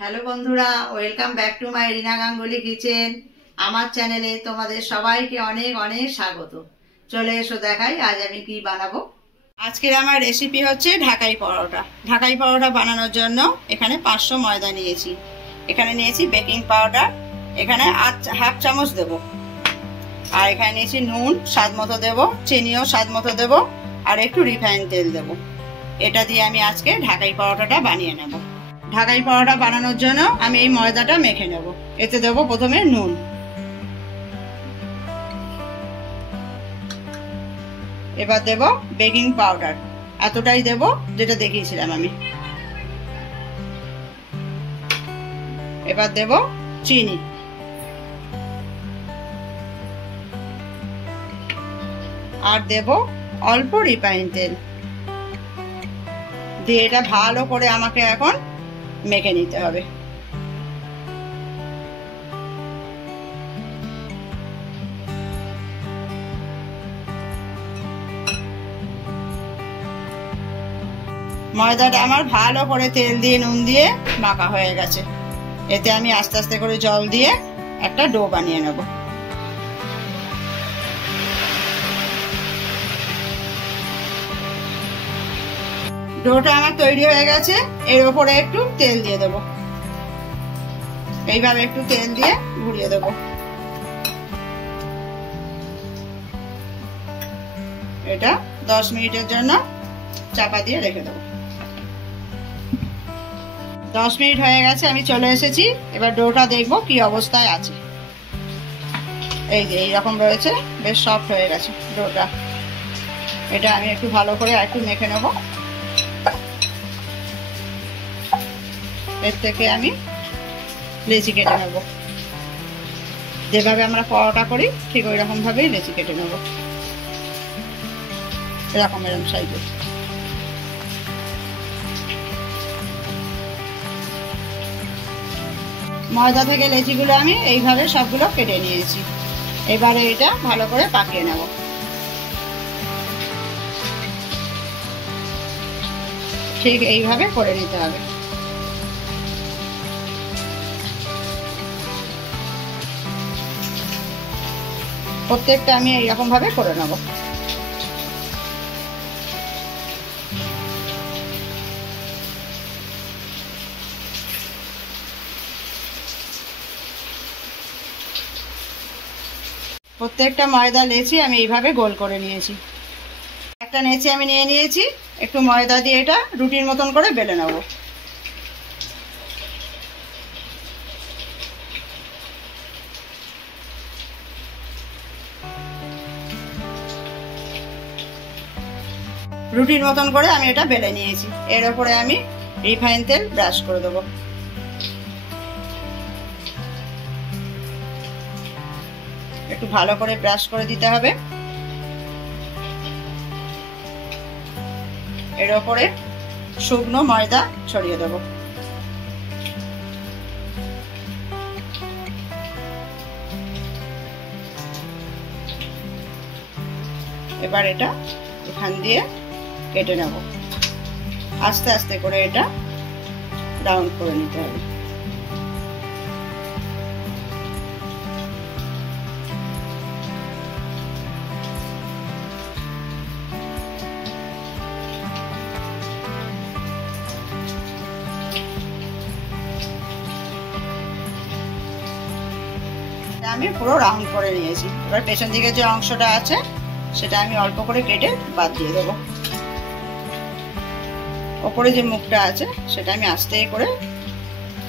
Hello বন্ধুরা, welcome back to my Rina Ganguly kitchen. আমার চ্যানেলে তোমাদের সবাইকে অনেক অনেক স্বাগত। চলে এসো দেখাই আজ আমি কি বানাবো। আজকের আমার রেসিপি হচ্ছে ঢাকাই পরোটা। ঢাকাই পরোটা বানানোর জন্য এখানে 500 ময়দা নিয়েছি, এখানে নিয়েছি বেকিং পাউডার, এখানে হাফ চামচ দেবো, আর এখানে নিয়েছি নুন স্বাদ মতো দেবো, চিনিও স্বাদ মতো দেবো, আর একটু রিফাইন তেল দেবো। এটা দিয়ে আমি আজকে ঢাকাই পরোটাটা বানিয়ে নেব। ঢাকাই পরোটা বানানোর জন্য আমি এই ময়দাটা মেখে নেব। এতে দেবো প্রথমে নুন, এবার দেব বেকিং পাউডার, এতটাই দেব যেটা দেখিয়েছিলাম আমি। এবার দেব চিনি, আর দেব অল্প রিফাইন তেল দিয়ে এটা ভালো করে আমাকে এখন মেখে নিতে হবে। ময়দাটা আমার ভালো করে তেল দিয়ে নুন দিয়ে মাখা হয়ে গেছে। এতে আমি আস্তে আস্তে করে জল দিয়ে একটা ডো বানিয়ে নেব। ডোটা আমার তৈরি হয়ে গেছে। এর উপরে একটু তেল দিয়ে দেবো, এইভাবে একটু তেল দিয়ে ঘুরিয়ে দেবো। এটা 10 মিনিটের জন্য চাপা দিয়ে রেখে দেবো। 10 মিনিট হয়ে গেছে, আমি চলে এসেছি। এবার ডোটা দেখবো কি অবস্থায় আছে। এই যে এইরকম রয়েছে, বেশ সফট হয়ে গেছে ডোটা। এটা আমি একটু ভালো করে একটু মেখে নেব। এর থেকে আমি লেচি কেটে নেব। যেভাবে আমরা পরোটা করি ঠিক ওই রকম ভাবেই লেচি কেটে নেব, এরকম সাইজে। ময়দা থেকে লেচিগুলো আমি এইভাবে সবগুলো কেটে নিয়েছি। এবারে এটা ভালো করে পাকিয়ে নেব। ঠিক এইভাবে করে নিতে হবে। প্রত্যেকটা আমি এইরকম ভাবে করে নেব। প্রত্যেকটা ময়দা লেচি আমি এইভাবে গোল করে নিয়েছি। একটা লেচি আমি নিয়ে নিয়েছি, একটু ময়দা দিয়ে এটা রুটির মতন করে বেলে নেব। রুটির মতন করে আমি এটা বেলে নিয়েছি। এর উপরে আমি রিফাইন তেল ব্রাশ করে দেবো। একটু ভালো করে ব্রাশ করে দিতে হবে। এর উপরে শুকনো ময়দা ছড়িয়ে দেব। এবার এটা এখান দিয়ে কেটে নেব। আস্তে আস্তে করে এটা রাউন্ড করে নিতে হবে। আমি পুরো রাউন্ড করে নিয়েছি। এবার পেছন দিকে যে অংশটা আছে সেটা আমি অল্প করে কেটে বাদ দিয়ে দেবো। ওপরে যে মুখটা আছে সেটা আমি আস্তে করে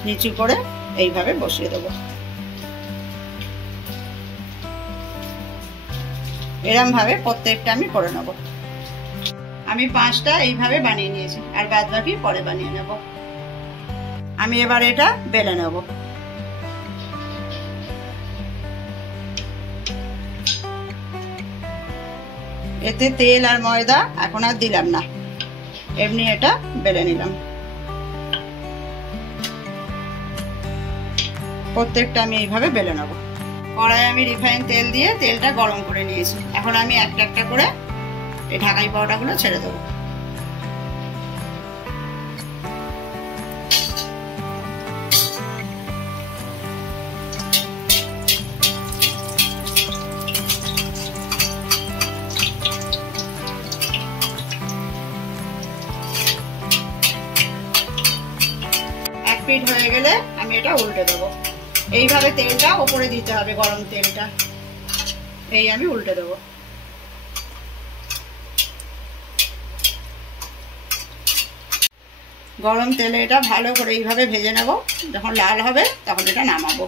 নিচু করে এইভাবে বসিয়ে দেবো। এরকম ভাবে প্রত্যেকটা আমি করে নেব। আমি 5টা এইভাবে বানিয়ে নিয়েছি, আর বাদ বাকি পরে বানিয়ে নেব। আমি এবার এটা বেলে নেব। এতে তেল আর ময়দা এখন আর দিলাম না, এমনি এটা বেলে নিলাম। প্রত্যেকটা আমি এইভাবে বেলে নেব। কড়াই আমি রিফাইন তেল দিয়ে তেলটা গরম করে নিয়েছি। এখন আমি একটা একটা করে এই ঢাকাই পরোটাগুলো ছেড়ে দেবো। পিঠ হয়ে গেলে আমি এটা উল্টে দেবো। এইভাবে তেলটা ওপরে দিতে হবে, গরম তেলটা। এই আমি উল্টে দেবো। গরম তেলে এটা ভালো করে এইভাবে ভেজে নেব। যখন লাল হবে তখন এটা নামাবো।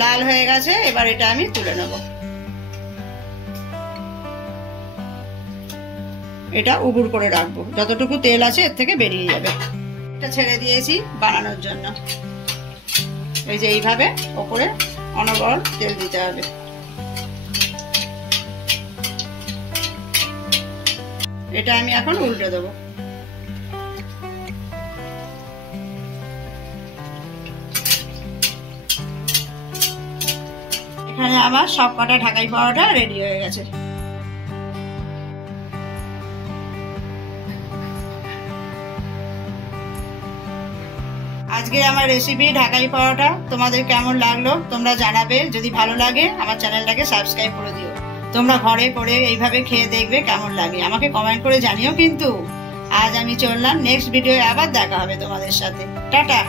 লাল হয়ে গেছে, এবার এটা আমি তুলে নেব। এটা উবুর করে রাখবো, যতটুকু তেল আছে এর থেকে বেরিয়ে যাবে। এটা ছেড়ে দিয়েছি বানানোর জন্য। এই যে এইভাবে ওপরে অনবরত তেল দিতে হবে। এটা আমি এখন উল্টে দেবো। এখানে আমার সব কটা ঢাকাই পরোটা রেডি হয়ে গেছে। আজকে আমার রেসিপি ঢাকাই পরোটা তোমাদের কেমন লাগলো তোমরা জানাবে। যদি ভালো লাগে আমার চ্যানেলটাকে সাবস্ক্রাইব করে দিও। তোমরা ঘরে করে এইভাবে খেয়ে দেখবে কেমন লাগে, আমাকে কমেন্ট করে জানিও কিন্তু। আজ আমি চললাম, নেক্সট ভিডিওয়ে আবার দেখা হবে তোমাদের সাথে। টাটা।